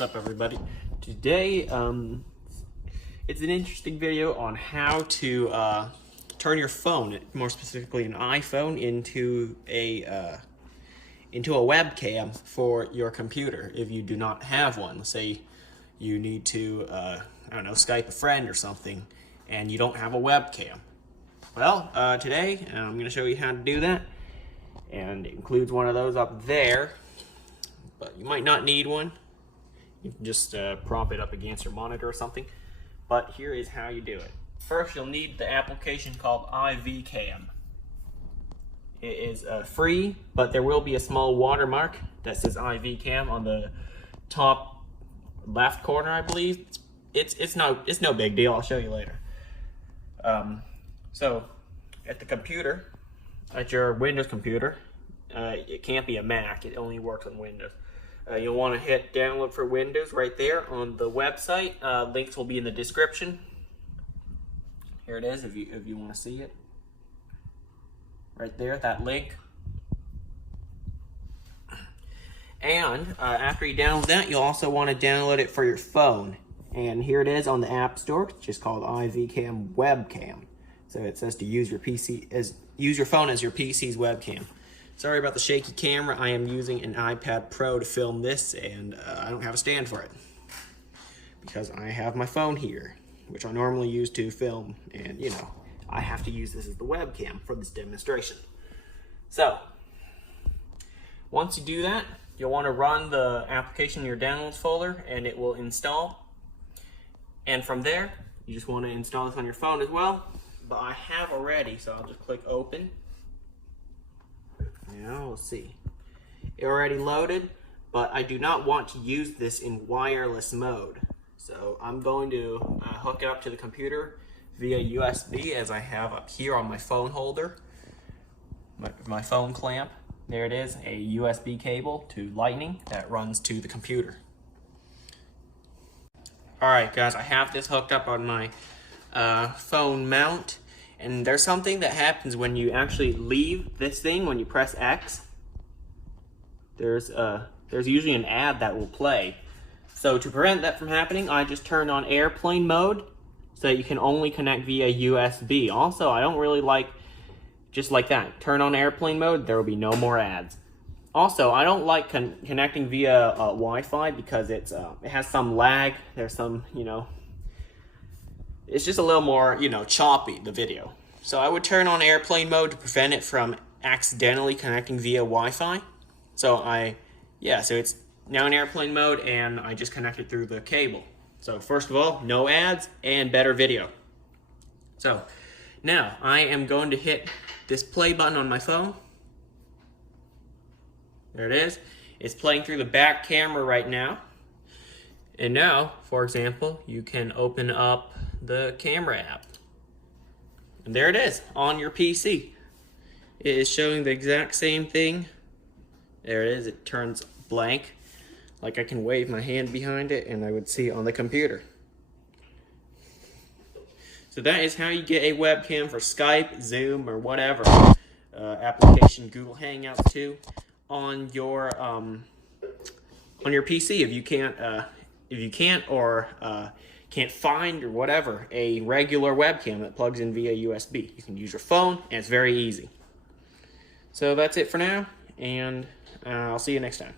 What's up, everybody? Today, it's an interesting video on how to turn your phone, more specifically an iPhone, into a webcam for your computer if you do not have one. Let's say you need to, I don't know, Skype a friend or something, and you don't have a webcam. Well, today I'm going to show you how to do that, and it includes one of those up there, but you might not need one. You can just prop it up against your monitor or something. But here is how you do it. First, you'll need the application called iVCam. It is free, but there will be a small watermark that says iVCam on the top left corner, I believe. It's no big deal. I'll show you later. So, at the computer, at your Windows computer, it can't be a Mac. It only works on Windows. You'll want to hit download for Windows right there on the website. Links will be in the description. Here it is if you want to see it. Right there, that link. And after you download that, you'll also want to download it for your phone. And here it is on the App Store. It's just called iVCam Webcam. So it says to use your phone as your PC's webcam. Sorry about the shaky camera. I am using an iPad Pro to film this, and I don't have a stand for it because I have my phone here, which I normally use to film, and you know, I have to use this as the webcam for this demonstration. So, once you do that, you'll want to run the application in your downloads folder, and it will install. And from there, you just want to install this on your phone as well. But I have already, so I'll just click open. Now we'll see. It already loaded, but I do not want to use this in wireless mode. So I'm going to hook it up to the computer via USB, as I have up here on my phone holder, my phone clamp. There it is, a USB cable to Lightning that runs to the computer. Alright guys, I have this hooked up on my phone mount. And there's something that happens when you actually leave this thing, when you press X. There's usually an ad that will play. So to prevent that from happening, I just turned on airplane mode so that you can only connect via USB. Also, I don't really like, just like that, turn on airplane mode, there will be no more ads. Also, I don't like connecting via Wi-Fi because it has some lag. There's some, it's just a little more, choppy, the video. So I would turn on airplane mode to prevent it from accidentally connecting via Wi-Fi. So it's now in airplane mode, and I just connected through the cable. So first of all, no ads and better video. So now I am going to hit this play button on my phone. There it is. It's playing through the back camera right now. And now, for example, you can open up the camera app. And there it is, on your PC. It is showing the exact same thing. There it is, it turns blank. Like I can wave my hand behind it and I would see on the computer. So that is how you get a webcam for Skype, Zoom, or whatever application, Google Hangouts too, on your PC if you can't or can't find or whatever a regular webcam that plugs in via USB. You can use your phone, and it's very easy. So that's it for now, and I'll see you next time.